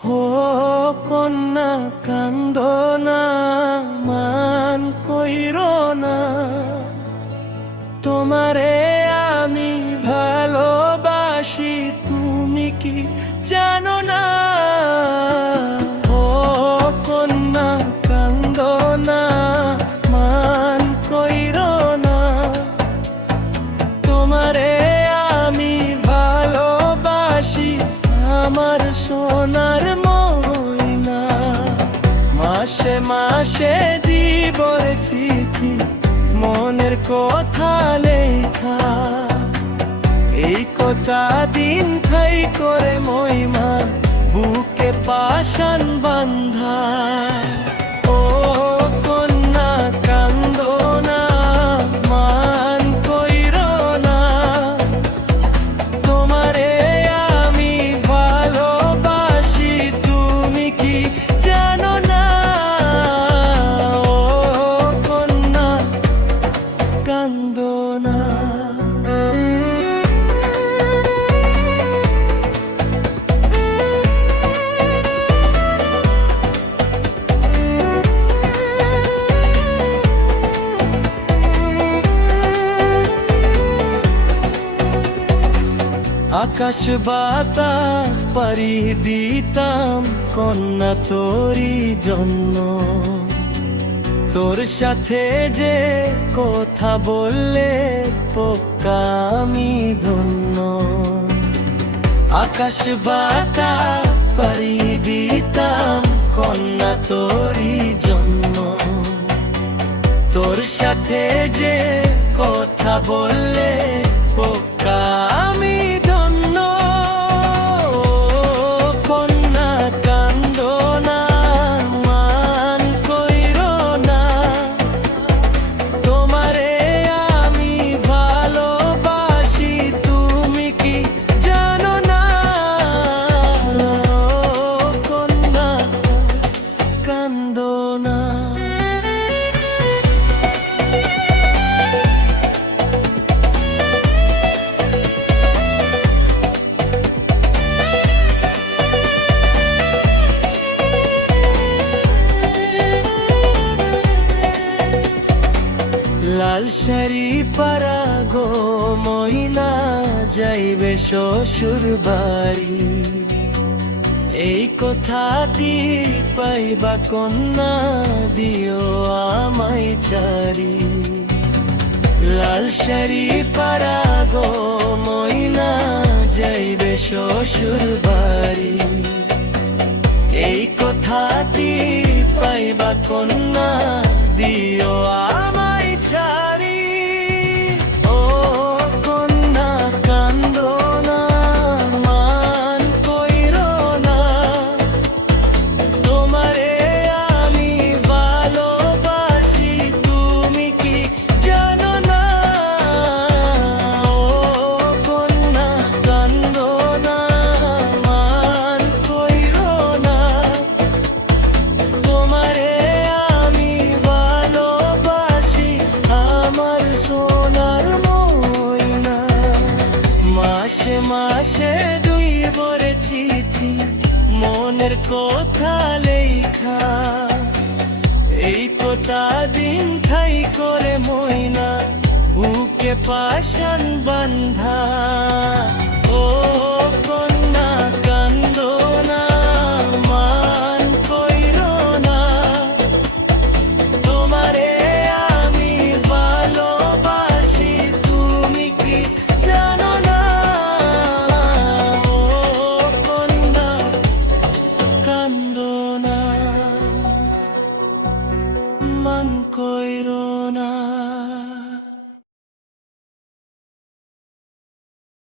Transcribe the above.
ও কন্যা কান্দো না, মান কইরো না, তোমারে আমি ভালোবাসি, তুমি কি জানো না? ও কন্যা কান্দো না, মান কইরো না, তোমারে আমি ভালোবাসি, আমার সোনার ময়না। মাসে মাসে জীবর চিঠি, মনের কথা লেখা, এই কটা দিন ঠাই করে মহিমার বুকে পাশান বান্ধা। ও কন্যা কান্দো না, মান কইরো না, তোমারে আমি ভালোবাসি, তুমি কি জানো না? ও কন্যা কান্দো না। আকাশ বাতাস পাড়ি দিতাম কন্যা তোরি জন্য, তোর সাথে যে কথা বললে পোকা আমি ধন্য। আকাশ বাতাস পাড়ি দিতাম কন্যা তোরি জন্য, তোর সাথে যে কথা বললে পোকা আমি ধন্য। কন্যা কান্দো না, মান কইরো না, তোমারে আমি ভালোবাসি, তুমি কি জানো না? কন্যা কান্দো না। লাল শাড়ি পরা গো মহিলা যাইবে শ্বশুর বাড়ি, এই কথা দি পাইবা কন্যা দিও আমায় ছাড়ি। লাল শাড়ি পরা গো মহিলা যাইবে শ্বশুর বাড়ি, এই কথা দি পাইবা কন্যা দিও আমায় ছাড়ি। ও কন্যা কান্দো না, মান কইরো না, তোমারে আমি ভালোবাসি, তুমি কি জানো না? ও কন্যা কান্দো না, মান কইরো না, তোমারে আমি ভালোবাসি, আমার সোনার ময়না। মাসে মাসে দুই বরে চিঠি, মনের কথা লেখা, এই কটা দিন ঠাই করে ময়না বুকে পাশান বান্ধা।